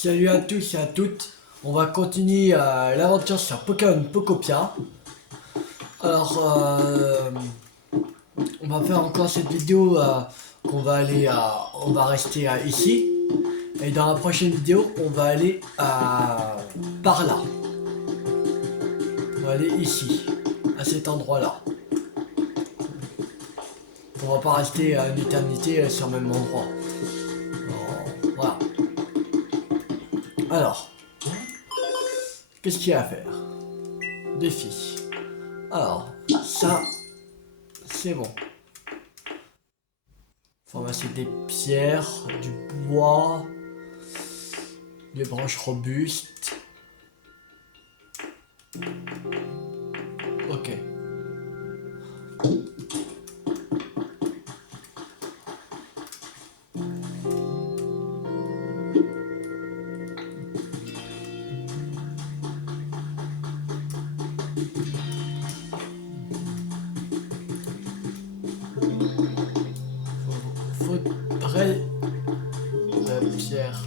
Salut à tous et à toutes. On va continuer l'aventure sur Pokémon Pocopia. Alors, on va faire encore cette vidéo qu'on va aller on va rester ici. Et dans la prochaine vidéo, on va aller par là. On va aller ici, à cet endroit-là. On va pas rester une éternité sur le même endroit. Voilà. Alors, qu'est-ce qu'il y a à faire? Défi. Alors, ça, c'est bon. Faut ramasser des pierres, du bois, des branches robustes. Ok. Faudrait de pierre.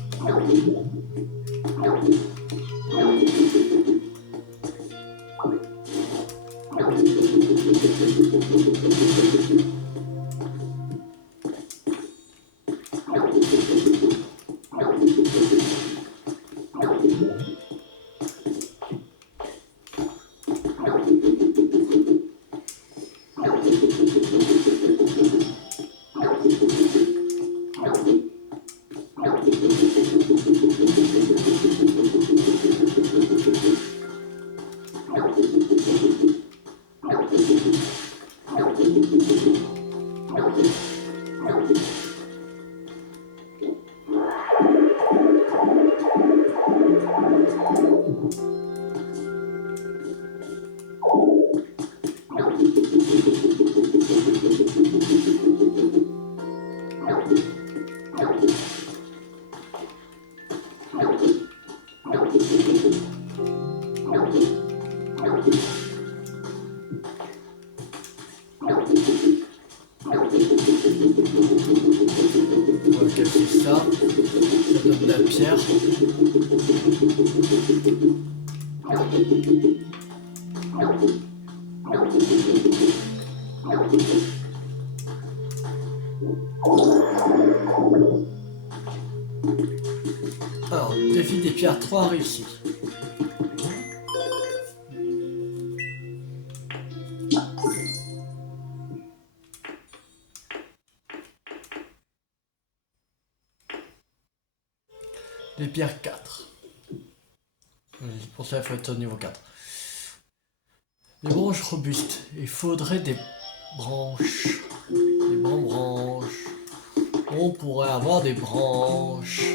On va casser ça. Ça donne de la pierre. Alors, défi des pierres 3 réussi. Des pierres 4. Pour ça, il faut être au niveau 4. Des branches robustes. Il faudrait des branches. Des branches. On pourrait avoir des branches.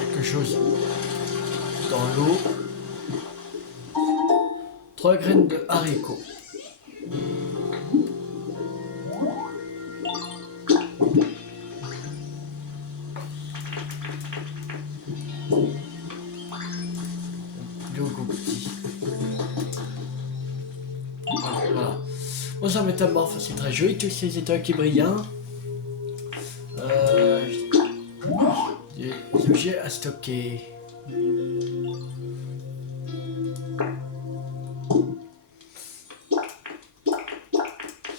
Quelque chose dans l'eau. 3 graines de haricots. Yogourti. Voilà. Bon, ça métamorphe, c'est très joli, tous ces étoiles qui brillent. Des objets à stocker.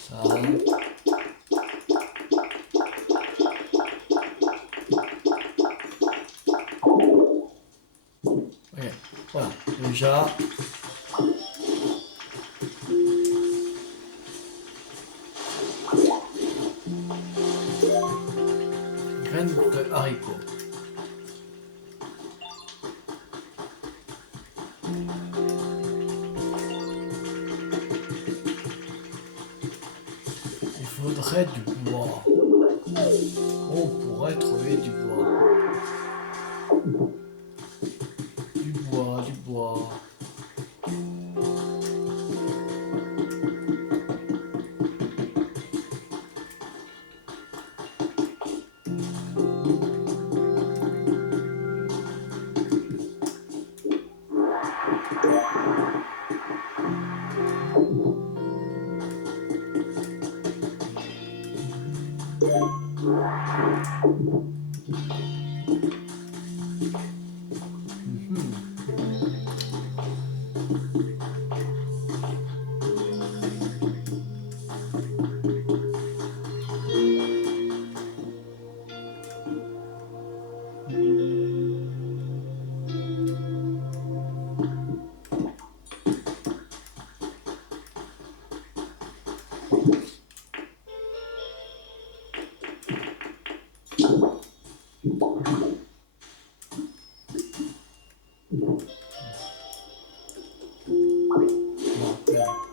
Ça. Ok, voilà, déjà. Graines de haricots. Il faudrait du bois. On pourrait trouver du bois. Du bois, du bois.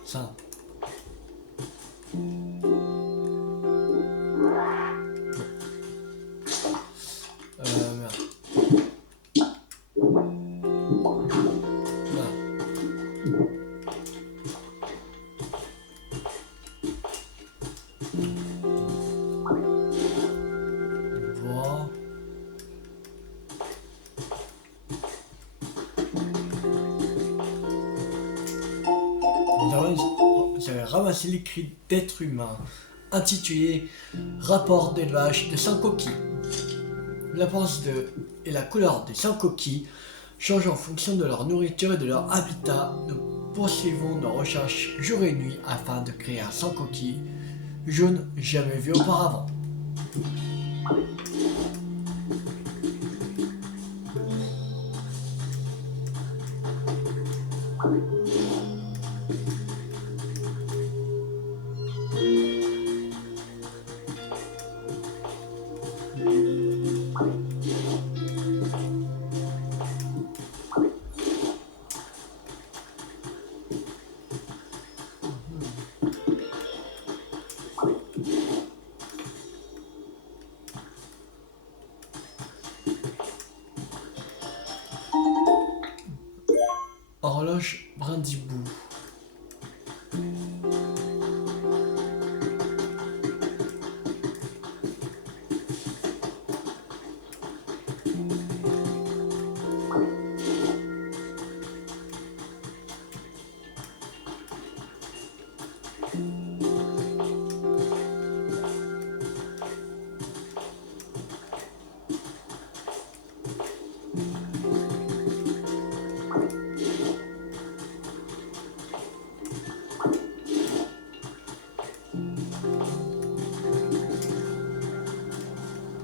Ça. Merde. Là. Bois. J'avais ramassé l'écrit d'être humain intitulé Rapport d'élevage de 5 coquilles. L'apparence et la couleur des 5 coquilles changent en fonction de leur nourriture et de leur habitat. Nous poursuivons nos recherches jour et nuit afin de créer un 5 coquilles jaune jamais vu auparavant. Horloge Brindibou.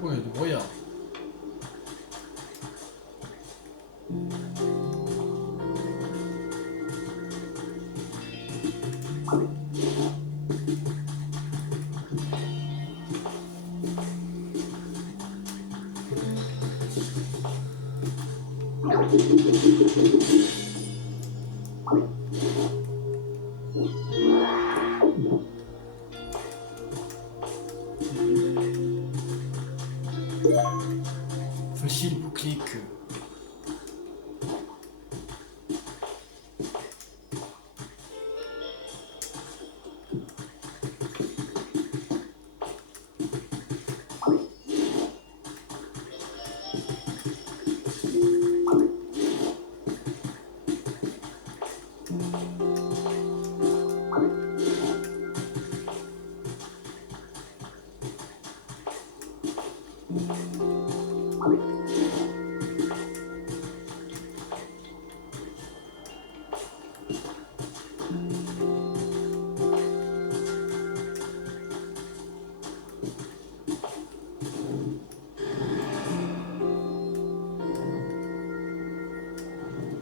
Oh, il y a du brouillard. Fossile, bouclier, queue.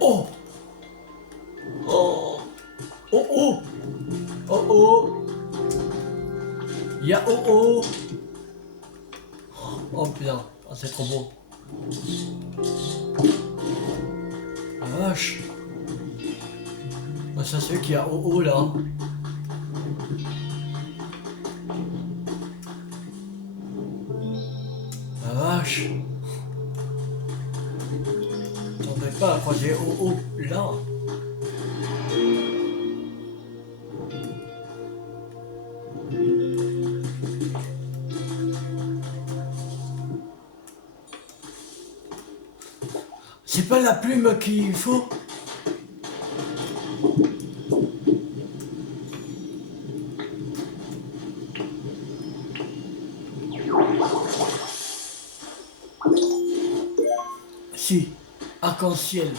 Oh! Oh! Oh oh! Oh oh! Ya oh oh! Oh putain, ah, c'est trop beau. La vache! Ah, ça c'est qu'il y a oh oh là. La vache! Pas quand j'ai au haut là. C'est pas la plume qu'il faut. Si, arc-en-ciel.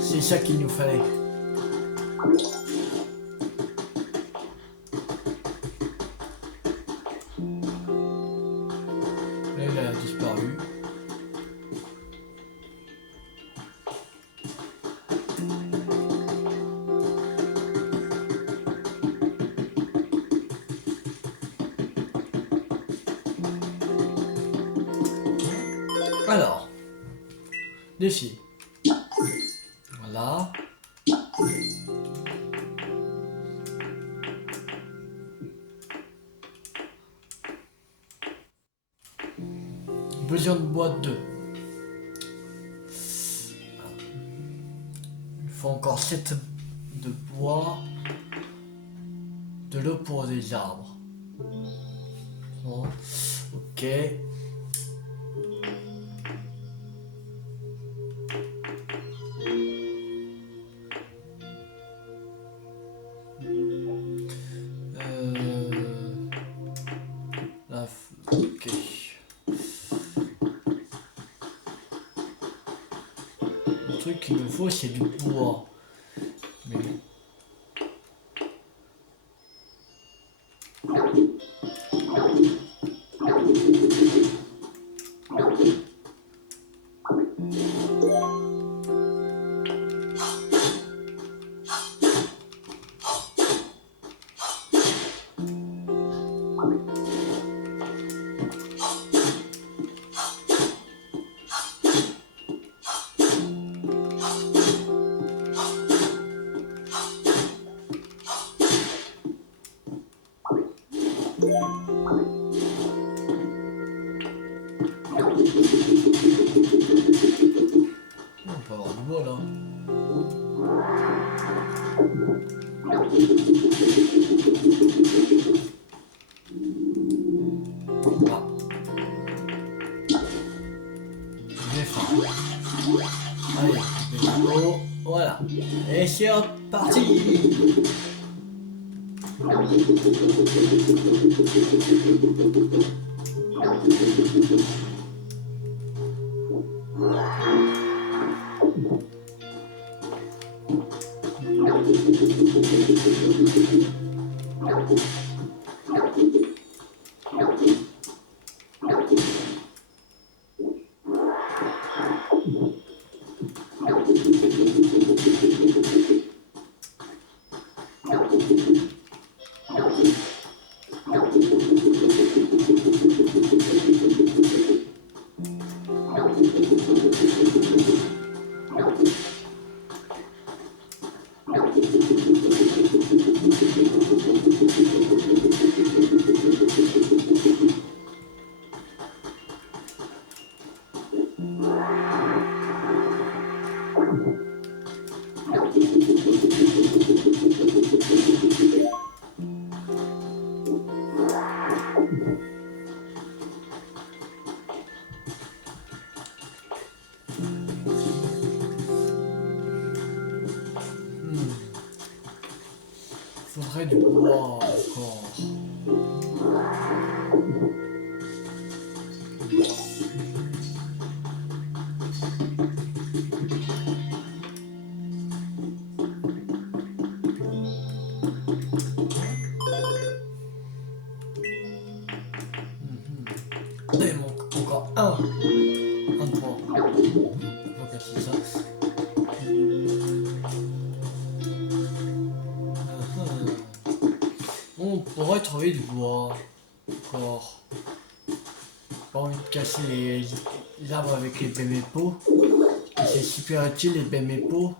C'est ça qu'il nous fallait. Là, il a disparu. Alors, défi. Voilà. Besoin de bois 2. Il faut encore 7 de bois. De l'eau pour des arbres. Bon, ok. Ok. Le truc qu'il me faut, c'est du bois. Mais... On peut avoir du bois là. Ah. J'ai faim. Allez, l'eau, voilà. Et c'est reparti. Faudrait du bois encore. Il manque encore un point. On va casser ça. On pourrait trouver du bois. Encore. Pas envie de casser les arbres avec les bémépos. C'est super utile les bémépos.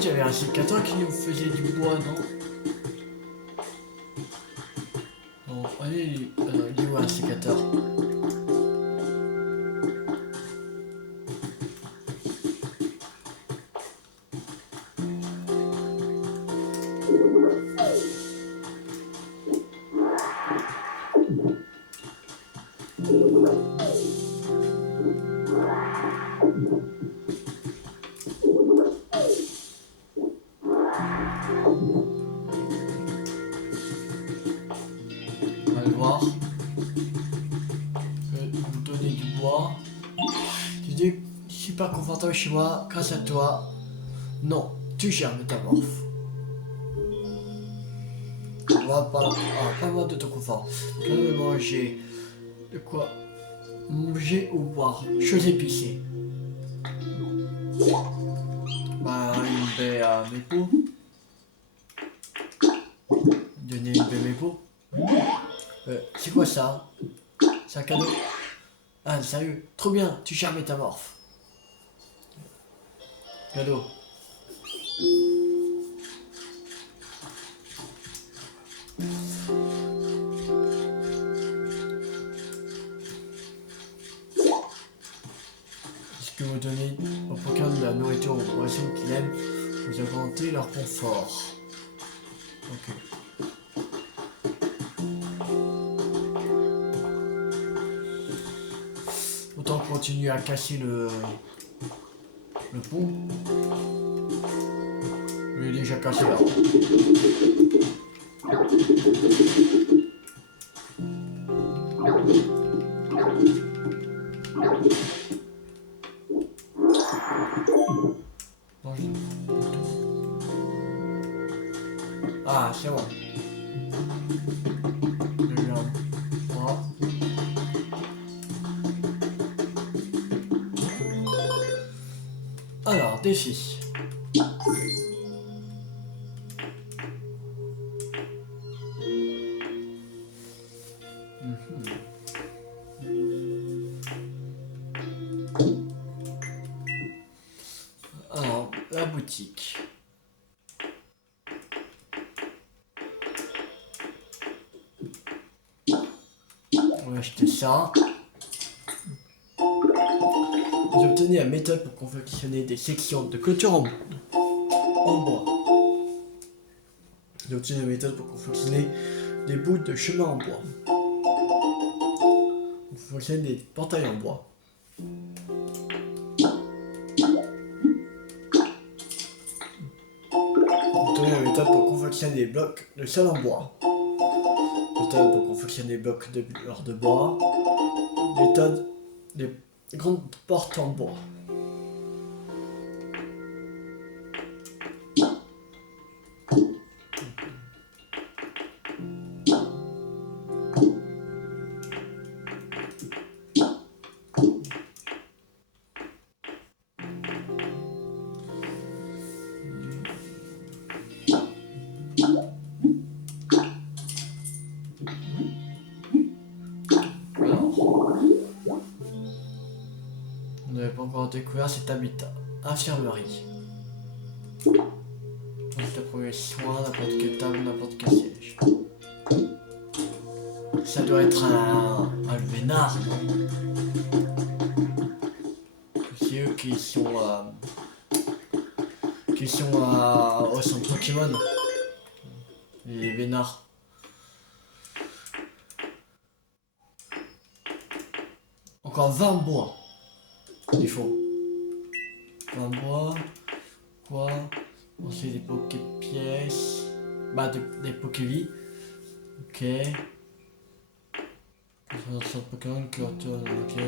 fait, j'avais un sécateur qui nous faisait du bois, non? Bon, allez, il est où un sécateur? On va le voir. Je vais vous donner du bois. Tu dis, je suis pas confortable chez moi, grâce à toi. Non, tu gères métamorphe. On va pas loin de ton confort. Tu veux manger. De quoi manger ou boire. Chose épicée. Bah, une baie à mes pots. Donner une baie à mes pots. C'est quoi ça? C'est un cadeau? Ah, sérieux? Trop bien, tu gères métamorphe. Cadeau. Est-ce que vous donnez aux Pokémon de la nourriture aux poissons qu'il aime, vous augmentez leur confort. Ok. Autant continuer à casser le pont. Je l'ai déjà cassé là. Ah, c'est bon. J'ai eu un bras. Alors, défi. Alors, la boutique. On va acheter ça. Vous obtenez la méthode pour confectionner des sections de clôture en bois. Vous obtenez la méthode pour confectionner des bouts de chemin en bois. Vous confectionnez des portails en bois. Vous obtenez la méthode pour confectionner des blocs de salle en bois. Méthode pour confectionner des blocs de murs de bois. Méthode des grandes portes en bois. On n'avait pas encore découvert cet habitat. Infirmerie. Donc le premier soin, n'importe quelle table, n'importe quel siège. Ça doit être un vénard, non? C'est eux qui sont au centre Pokémon. Les vénards. Encore 20 bois. Il faut 20 bois. Quoi? Bon, c'est des Poké-pièces. Bah, des Poké-vie. Ok. Centre Pokémon, ok.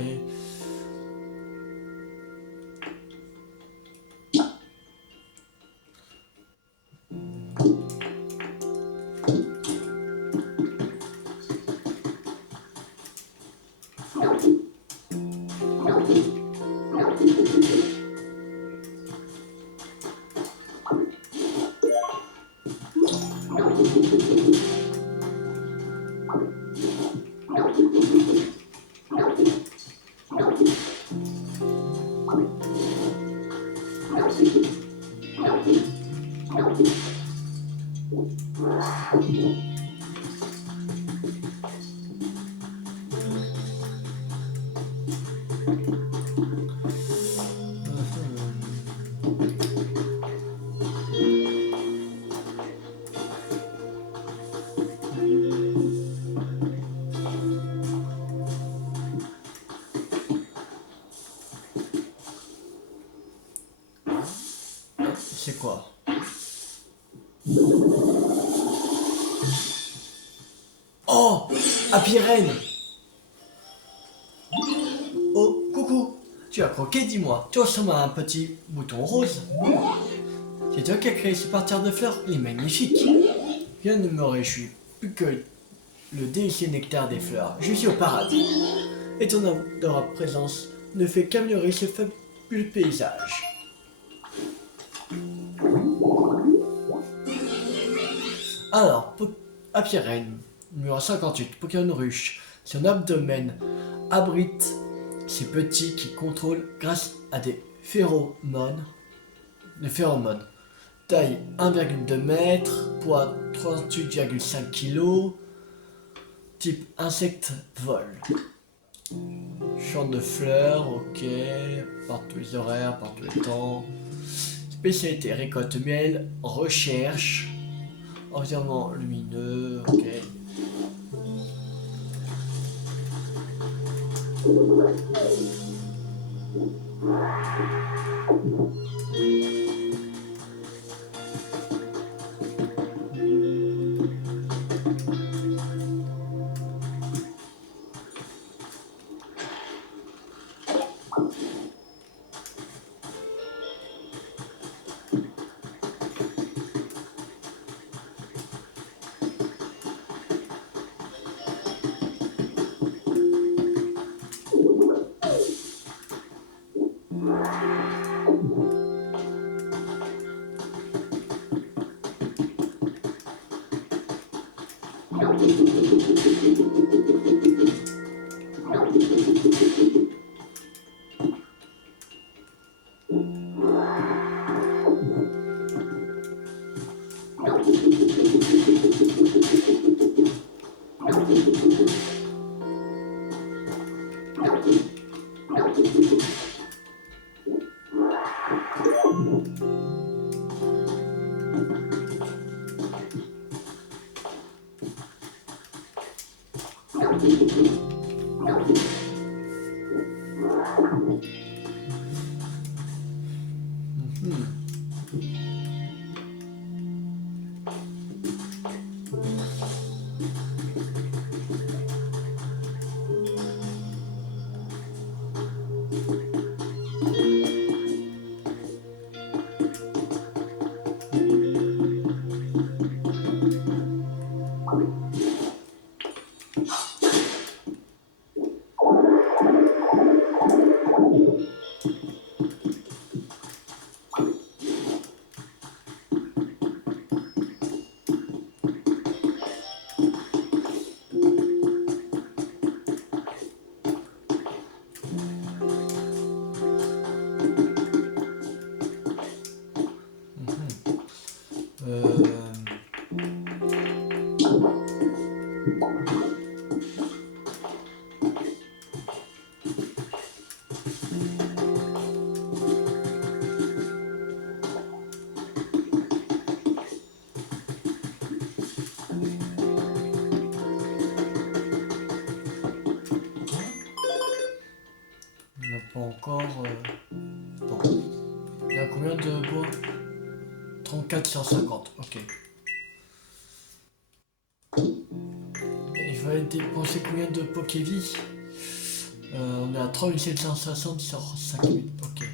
C'est quoi? Oh! Happy Rain! Oh, coucou! Tu as croqué, dis-moi. Tu ressembles à un petit bouton rose. C'est toi qui as créé ce parterre de fleurs? Il est magnifique. Rien ne me réjouit plus que le délicat nectar des fleurs. Je suis au paradis. Et ton adorable présence ne fait qu'améliorer ce fabuleux paysage. Alors, Happy Rain, numéro 58, Pokémon Ruche. Son abdomen abrite ces petits qui contrôlent grâce à des phéromones. Taille 1,2 m, poids 38,5 kg, type insecte vol. Champ de fleurs, ok, par tous les horaires, par tous les temps. Spécialité récolte miel, recherche, environnement lumineux, ok. Il n'y a pas encore. Bon. Il y a combien de bois? 3450, ok. Il va dépenser combien de Pokévis? On est à 3760 sur 5000, ok.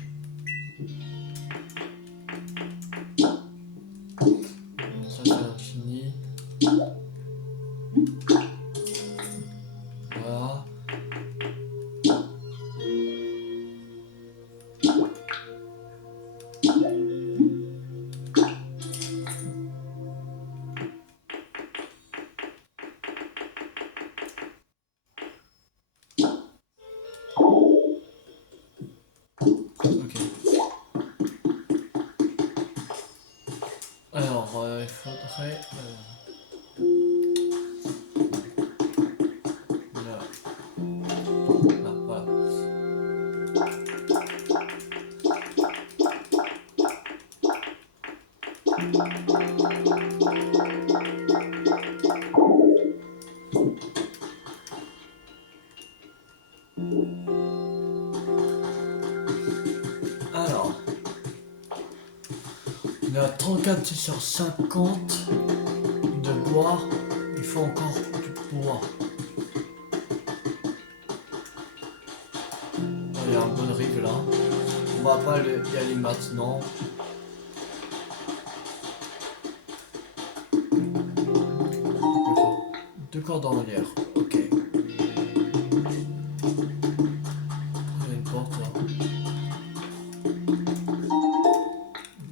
Ça c'est infini. Voilà. Ok. Alors, on est à 34 sur 50 de bois. Il faut encore du bois. Il y a un bon rive là. On va pas y aller maintenant. Deux cordons en l'air. Ok. Il y a une porte là.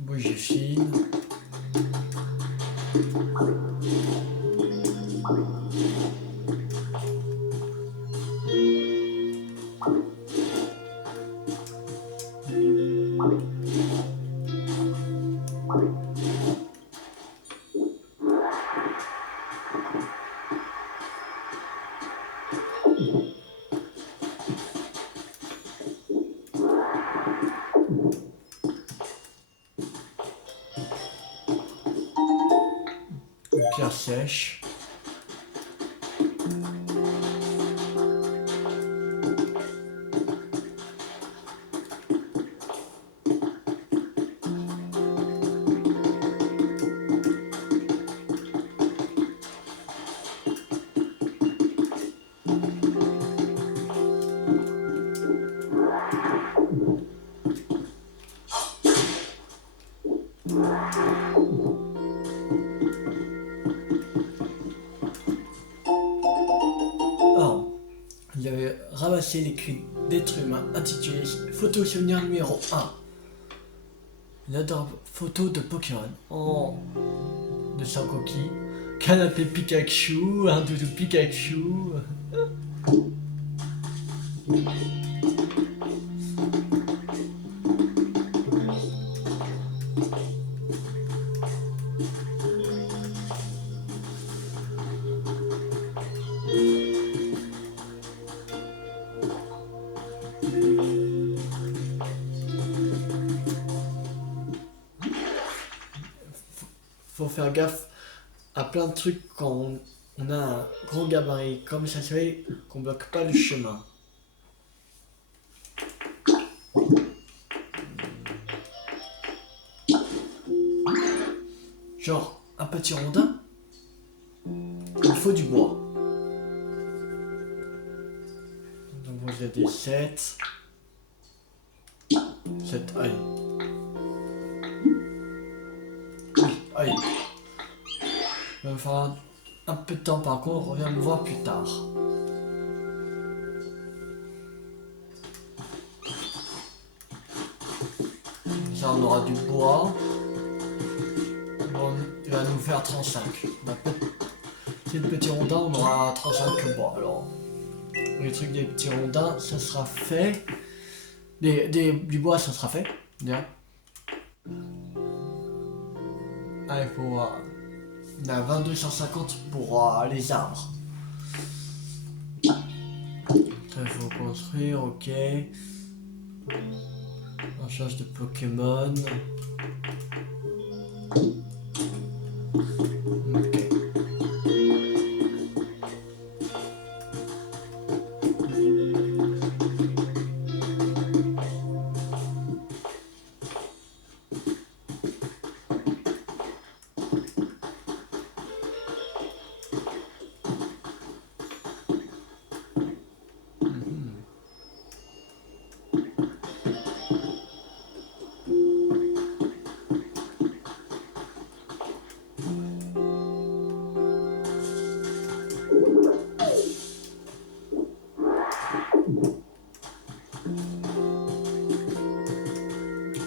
Bougie fine. Une pierre sèche. Alors, il avait ramassé l'écrit d'être humain intitulé Photo souvenir numéro 1. Une adorable photo de Pokémon en dessin coquille. Canapé Pikachu, un doudou Pikachu. Faut faire gaffe à plein de trucs quand on a un gros gabarit. Comme ça se fait qu'on bloque pas le chemin. Genre un petit rondin, il faut du bois. Donc vous avez 7. 7, allez. Allez. Il va me falloir un peu de temps par contre, on revient me voir plus tard. Ça on aura du bois. Bon, il va nous faire 35. C'est le petit rondin, on aura 35 bois. Alors, les trucs des petits rondins, ça sera fait. Du bois, ça sera fait. Bien. Ah, il faut. On a 2250 pour les arbres. Ça, il faut construire, ok. On change de Pokémon. Ok.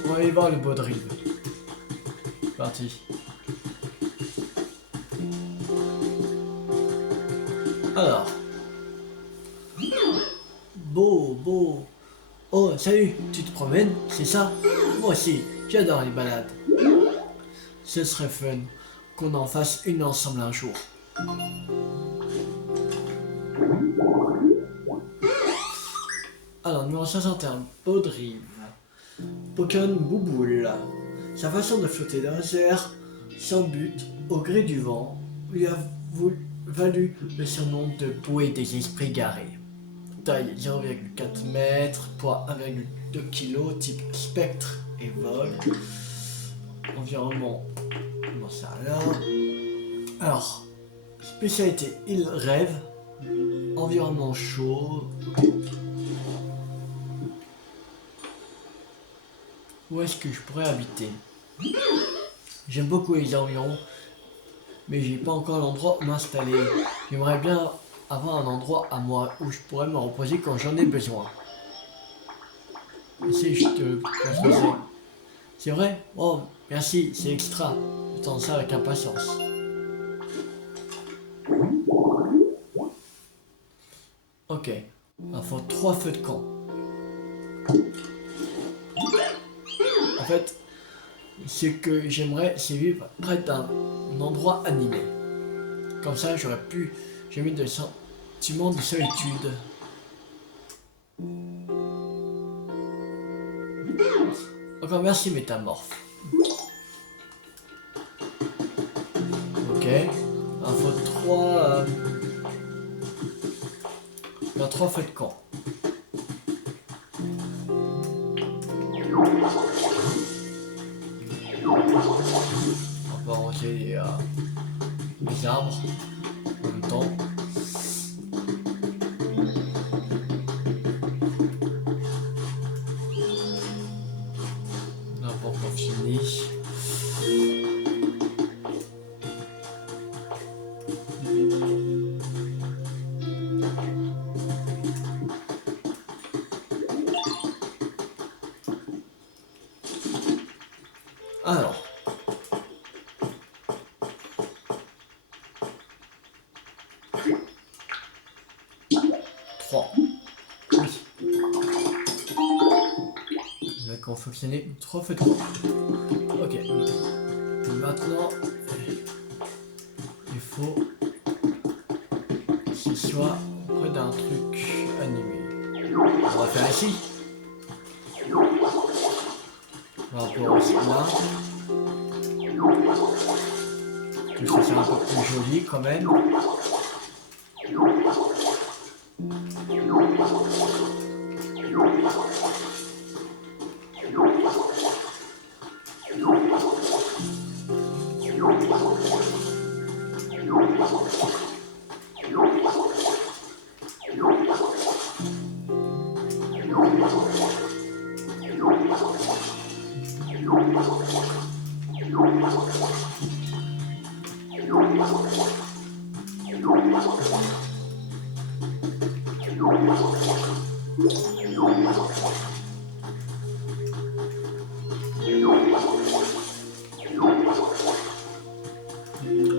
On va aller voir le Baudrive. Parti. Alors. Beau. Oh, salut, tu te promènes, c'est ça? Moi aussi, j'adore les balades. Ce serait fun qu'on en fasse une ensemble un jour. Alors, numéro 61, Baudrive. Pokémon Bouboule. Sa façon de flotter dans les airs, sans but, au gré du vent, lui a valu le surnom de bouée des esprits garés. taille 0,4 mètres, poids 1,2 kg, type spectre et vol. Environnement, on n'en sait rien. Alors, spécialité, il rêve. Environnement chaud. Où est-ce que je pourrais habiter? J'aime beaucoup les environs, mais j'ai pas encore l'endroit où m'installer. J'aimerais bien avoir un endroit à moi où je pourrais me reposer quand j'en ai besoin. Si je te pense que c'est vrai? Oh, merci, c'est extra. J'attends ça avec impatience. Ok, il faut 3 feux de camp. En fait, ce que j'aimerais, c'est vivre près d'un endroit animé. Comme ça, j'aurais pu jamais de sentiment de solitude. Encore merci, métamorphe. Ok, il faut 3 feux de camp. On va ranger les arbres en même temps. N'importe quoi fini. Alors. Oui. On va confectionner 3 feux de camp. Ok. Maintenant, il faut qu'il soit près d'un truc animé. On va faire ici. On va pouvoir aussi là. Que ça soit un peu plus joli quand même.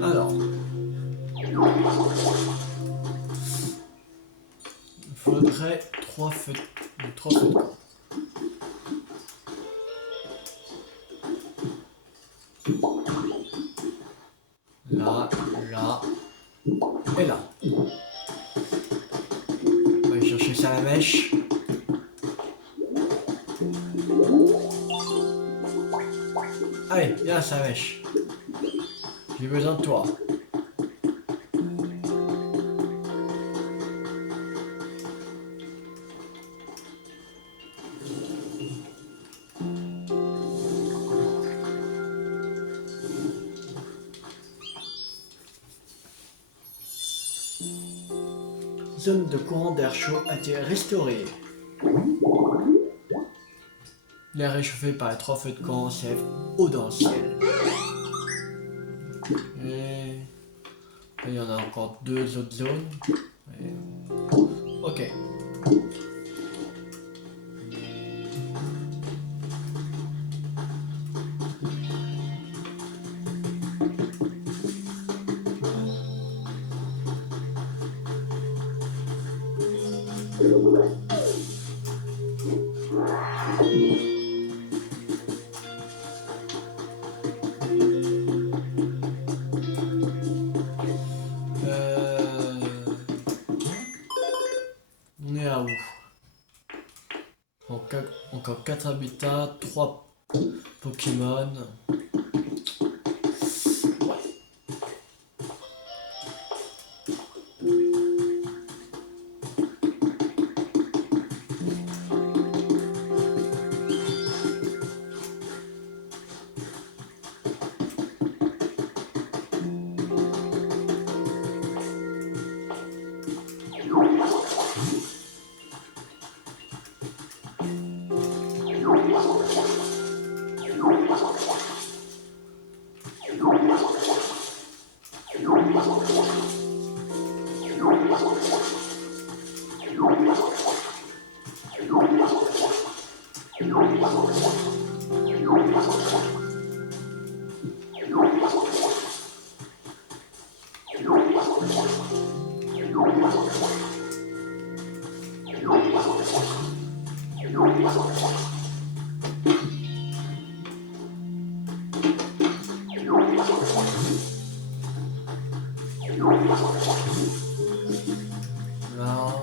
Alors, il faudrait 3 feux de camp. Là, là et là. On va aller chercher ça à la mèche. Allez, viens ça mèche. J'ai besoin de toi. Zone de courant d'air chaud a été restaurée. L'air réchauffé par les 3 feux de camp s'élève haut dans le ciel. Et il y en a encore 2 autres zones. Et... ok. On est à où? Encore 4 habitats, 3 Pokémon. Là.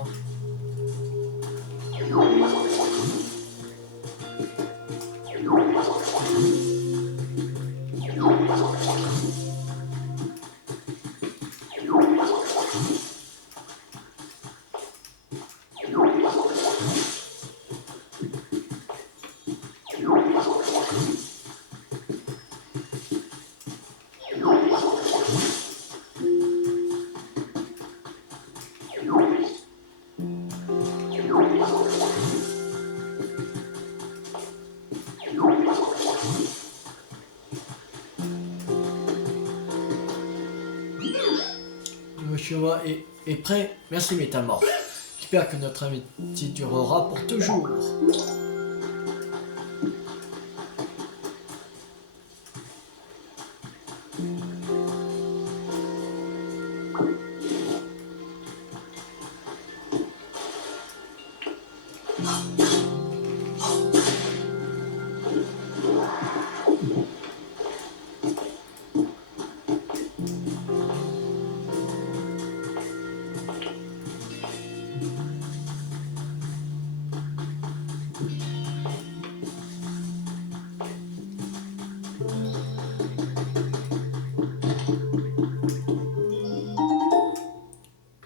Le chemin est prêt. Merci Métamorphe. J'espère que notre amitié durera pour toujours.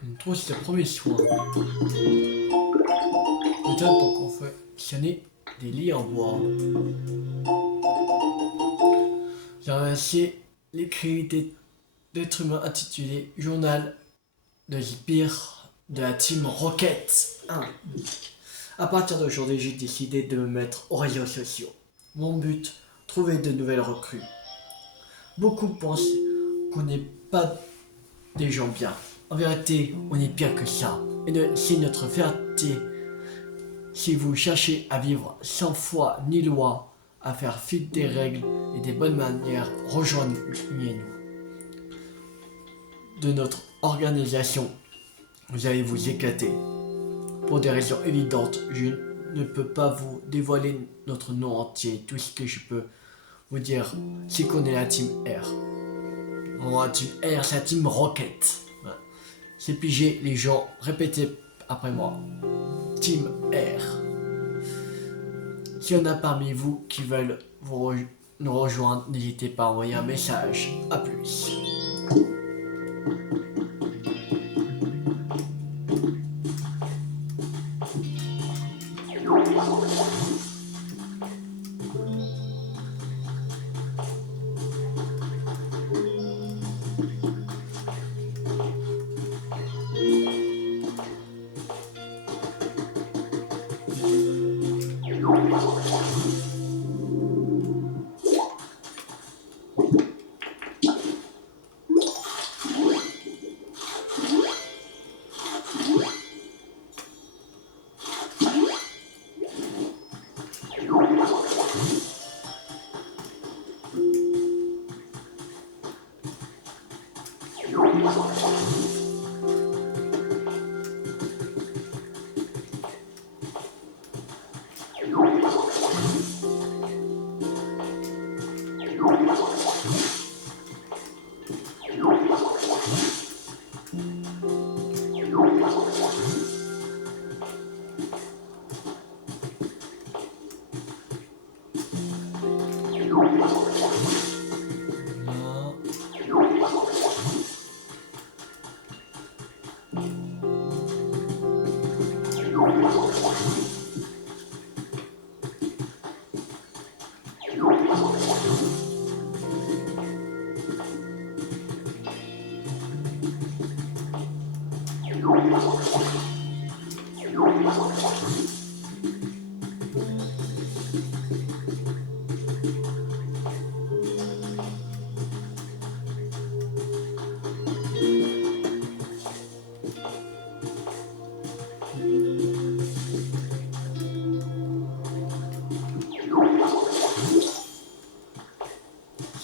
On trouve c'est le premier soin. Méthode pour confectionner des lits en bois. J'ai remercié l'écrit d'être humain intitulé Journal de Sbire de la Team Rocket 1. À partir d'aujourd'hui, j'ai décidé de me mettre aux réseaux sociaux. Mon but, trouver de nouvelles recrues. Beaucoup pensent qu'on n'est pas des gens bien. En vérité, on est pire que ça. Et c'est notre fierté. Si vous cherchez à vivre sans foi ni loi, à faire fi des règles et des bonnes manières, rejoignez-nous. De notre organisation, vous allez vous éclater. Pour des raisons évidentes, je ne peux pas vous dévoiler notre nom entier. Tout ce que je peux vous dire, c'est qu'on est la Team R. La Team R, c'est la Team Rocket. Voilà. C'est pigé, les gens, répétez après moi. Team R. S'il y en a parmi vous qui veulent nous rejoindre, n'hésitez pas à envoyer un message. A plus.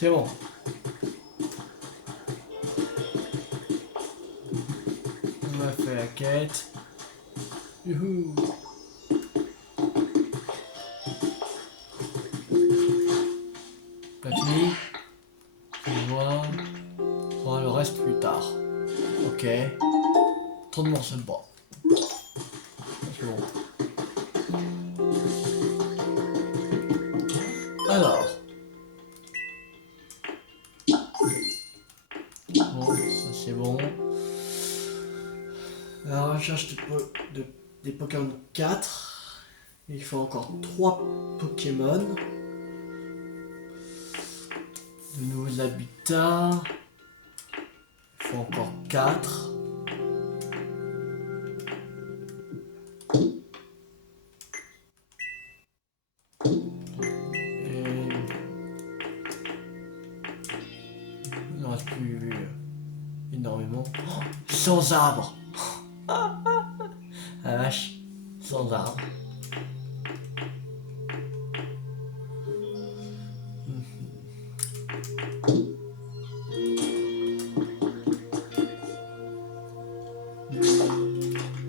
C'est bon. On a fait la quête. Youhou. Pas fini. On voit. On fera le reste plus tard. Ok. 30 morceaux de bois. C'est bon. Alors. Bon, ça c'est bon. La recherche des Pokémon 4. Il faut encore 3 Pokémon. De nouveaux habitats. Il faut encore 4. Et il n'en reste plus énormément. Oh, 100 arbres. La vache, 100 arbres.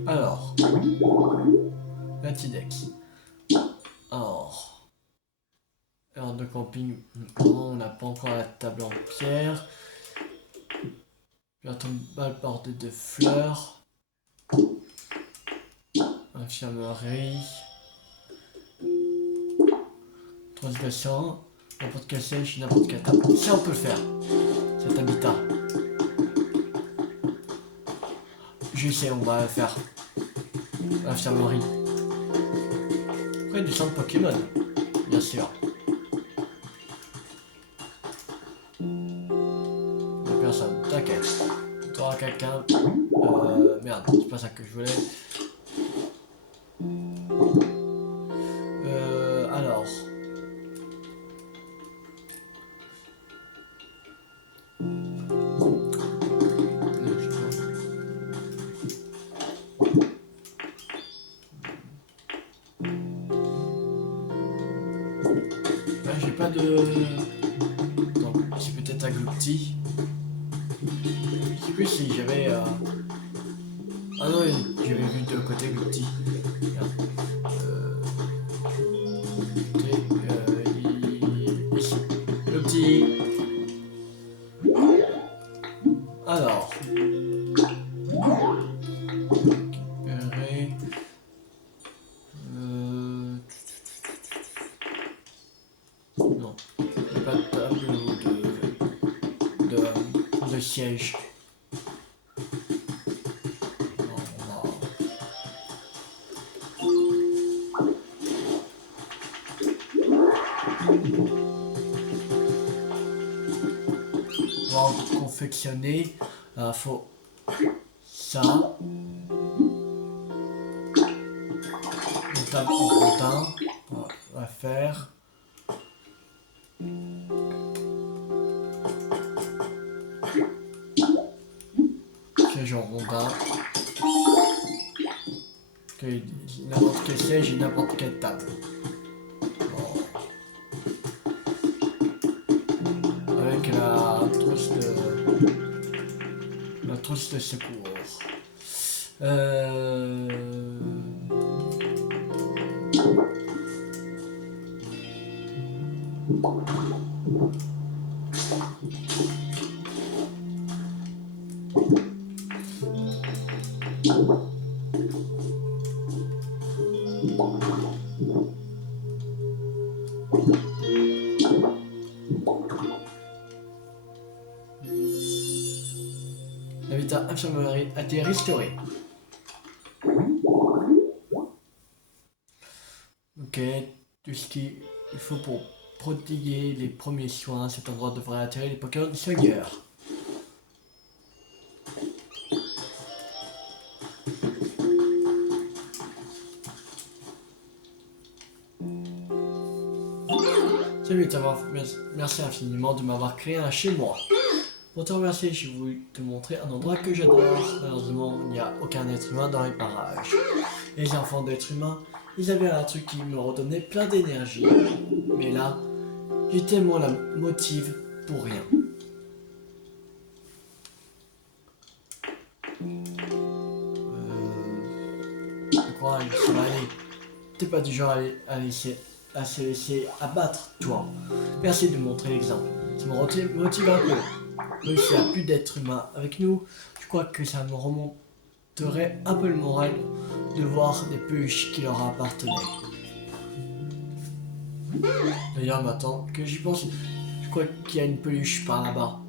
Alors, Latinex. Alors de camping, non, on n'a pas encore la table en pierre. Bientôt une balle bordée de fleurs. Infirmerie. Transgression. N'importe quel siège, n'importe quelle table. Ça on peut le faire. Cet habitat. Je sais, on va le faire. Infirmerie. Après du centre Pokémon. Bien sûr. Y'a personne. T'inquiète. T'auras quelqu'un. Merde, c'est pas ça que je voulais. Alors. J'ai pas de... Donc, c'est peut-être aglouti. Je sais plus si j'avais... Ah non, j'avais vu de côté aglouti. Ici. Le petit... Alors... Récupérer... Non, il n'y a pas de table ou de siège. On va en confectionner. Il faut ça. Une table en rodin. On va faire. Siège en rondin. N'importe quel siège et n'importe quelle table. Avec la trousse de secours. L'habitat infirmerie a été restauré. Ok, tout ce qu'il faut pour prodiguer les premiers soins, cet endroit devrait attirer les Pokémon soigneurs. Salut, merci infiniment de m'avoir créé un chez moi. Pour te remercier, je voulais te montrer un endroit que j'adore. Malheureusement, il n'y a aucun être humain dans les parages. Les enfants d'êtres humains, ils avaient un truc qui me redonnait plein d'énergie. Mais là, j'ai tellement la motive pour rien. Je crois que ça va aller. T'es pas du genre à se laisser abattre, toi. Merci de montrer l'exemple. Ça me motive un peu. Même s'il n'y a plus d'être humain avec nous, je crois que ça me remonterait un peu le moral de voir des peluches qui leur appartenaient. D'ailleurs, maintenant que j'y pense, je crois qu'il y a une peluche par là-bas.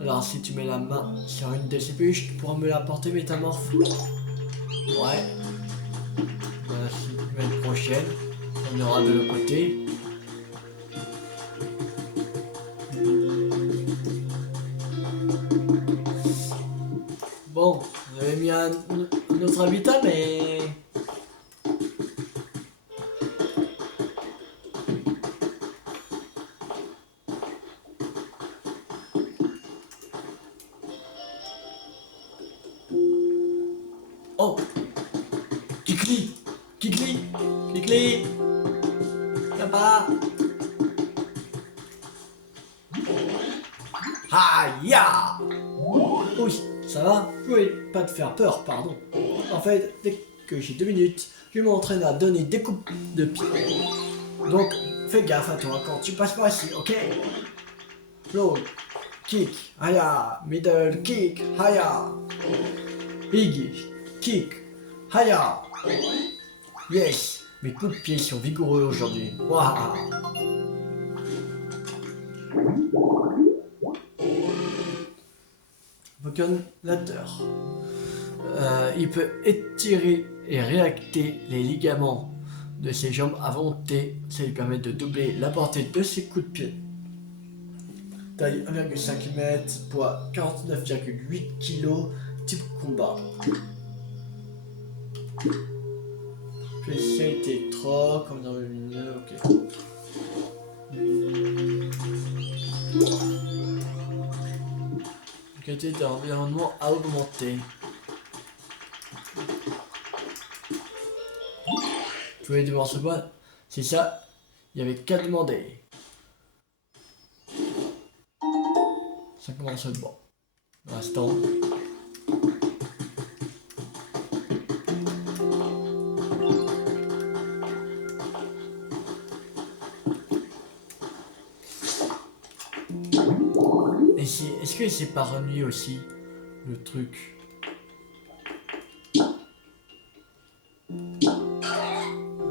Alors, si tu mets la main sur une de ces peluches, tu pourras me l'apporter métamorphe. Ouais. La semaine prochaine, on aura de l'autre côté. Bon, on avait mis un autre habitat, mais... Oh! Kikli! Kikli! Kikli! Papa! Aïe! Oui, ça va? Je voulais pas te faire peur, pardon. En fait, dès que j'ai 2 minutes, je m'entraîne à donner des coups de pied. Donc, fais gaffe à toi quand tu passes par ici, ok? Low, kick, haya, middle, kick, haya. Big, kick, haya. Yes, mes coups de pied sont vigoureux aujourd'hui. Waouh! Vocalisateur. Il peut étirer et réacter les ligaments de ses jambes à volonté. Ça lui permet de doubler la portée de ses coups de pied. Taille 1,5 m, poids 49,8 kg, type combat. Spécialité trop, comme dans le milieu, ok. La qualité de l'environnement a augmenté. Je voulais devant ce bois, c'est ça, il y avait qu'à demander. Ça commence à être bon. Pour l'instant. Est-ce que c'est par nuit aussi, le truc?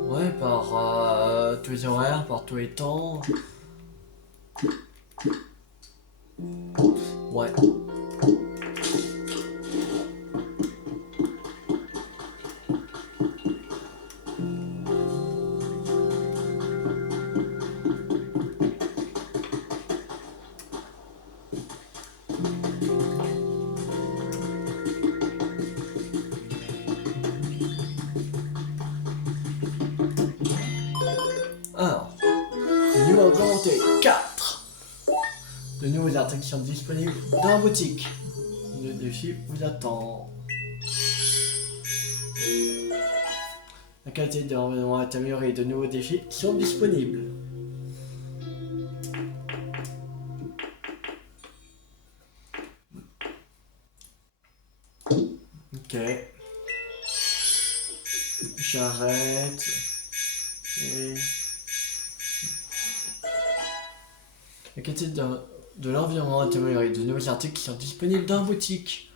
Ouais, par tous les horaires, par tous les temps. Ouais. Alors, le niveau augmenté 4. De nouveaux articles sont disponibles dans la boutique. Le défi vous attend. La qualité de l'environnement est améliorée. De nouveaux défis sont disponibles. Ok. J'arrête. Et... La qualité de l'environnement est améliorée. De nouveaux articles qui sont disponibles dans la boutique.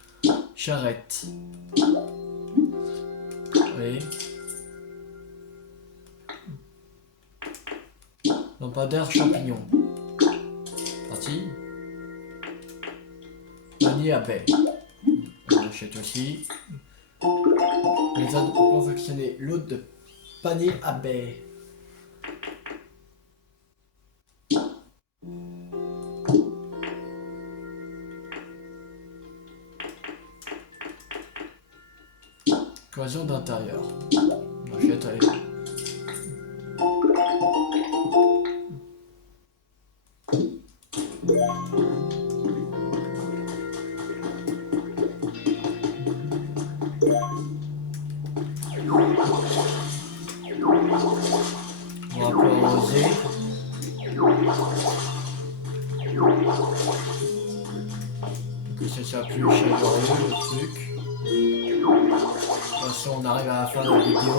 J'arrête. Oui. Lampadaire champignon. Parti. Panier abeille. On achète aussi. Méthode pour confectionner l'eau de panier abeille. Cloison d'intérieur. On achète avec. On va arroser. ça soit plus chaleureux le truc. De toute façon, on arrive à la fin de la vidéo.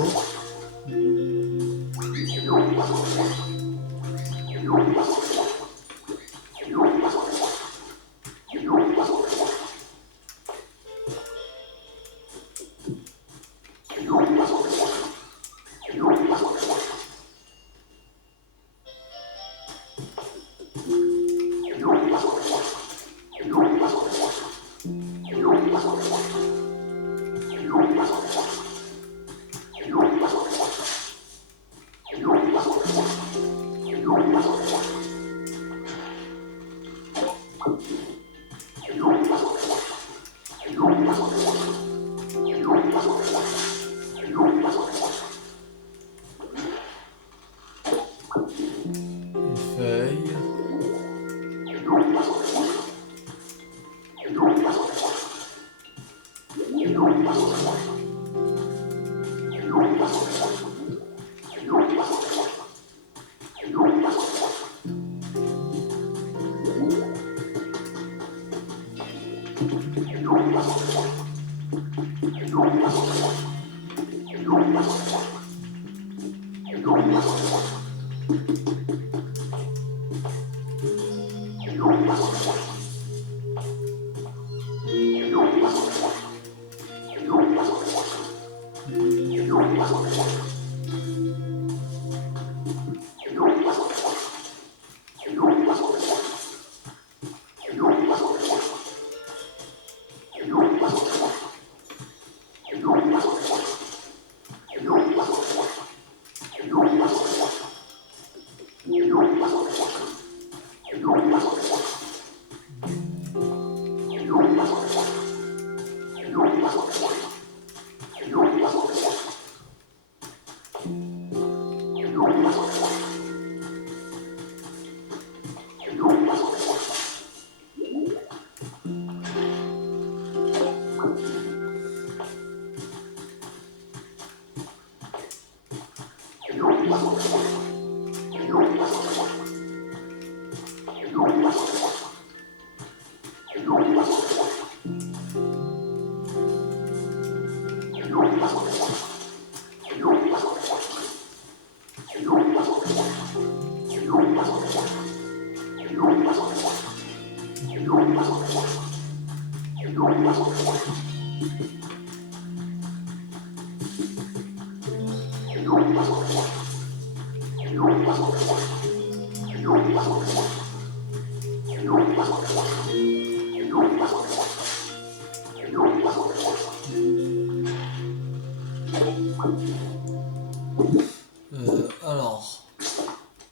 Alors,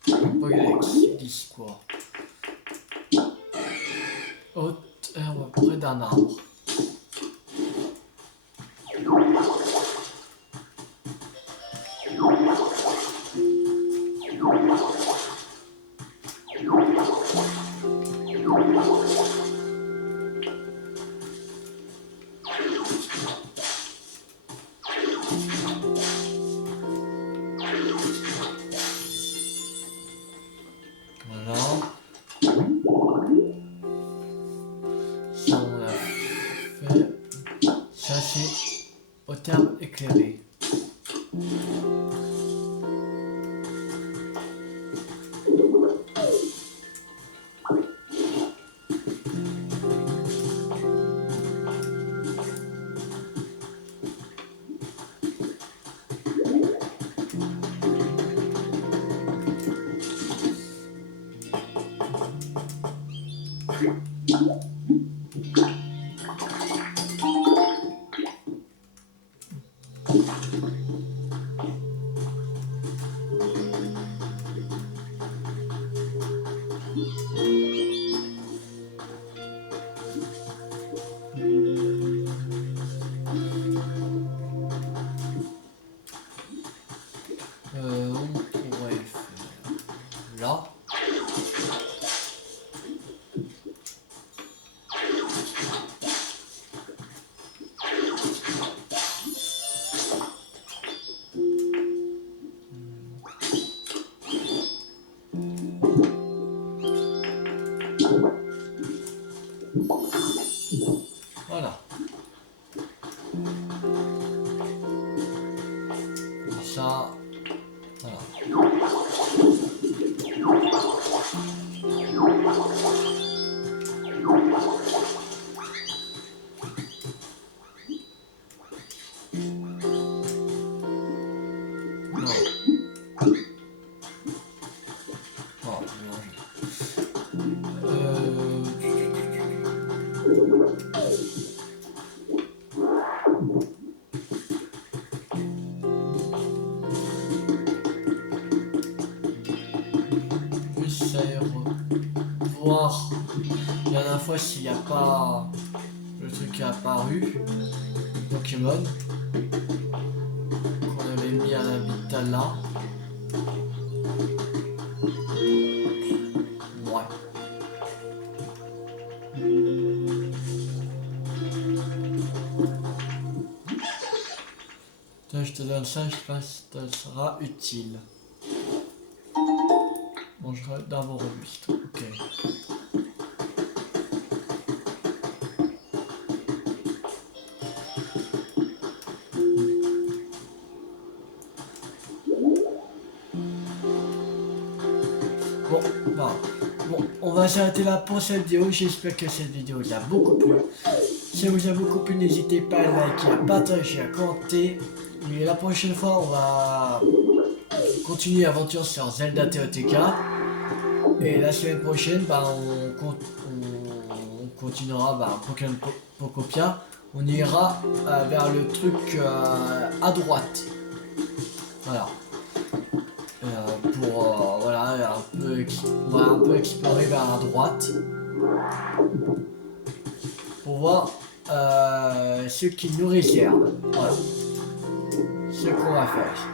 Pokédex, ils disent quoi? Haute herbe près d'un arbre. Voilà. Ça on l'a fait. Ça c'est au terme éclairé. On pourrait faire là. ça. Voilà. Non. Bon, j'essaie de voir la dernière fois s'il n'y a pas le truc qui est apparu, Pokémon, qu'on avait mis à l'habitat là. Ouais. Toi, je te donne ça, je pense que ça sera utile. Mangerai d'arbres robustes. Ok. Bon, bah, bon, on va s'arrêter là pour cette vidéo. J'espère que cette vidéo vous a beaucoup plu. Si elle vous a beaucoup plu, n'hésitez pas à liker, à partager, à commenter. Et la prochaine fois, on va continuer l'aventure sur Zelda TOTK. Et la semaine prochaine, bah, on continuera Pokémon Pokopia. On ira vers le truc à droite. Voilà. Pour voilà, on va un peu explorer vers la droite. Pour voir ce qui nous réserve. Voilà. Ce qu'on va faire.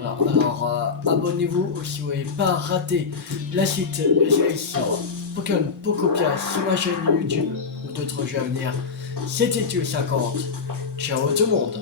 Alors abonnez-vous si vous n'avez pas raté la suite des séries sur Pokémon Pokopia sur ma chaîne YouTube ou d'autres jeux à venir. C'était Tuel50. Ciao tout le monde.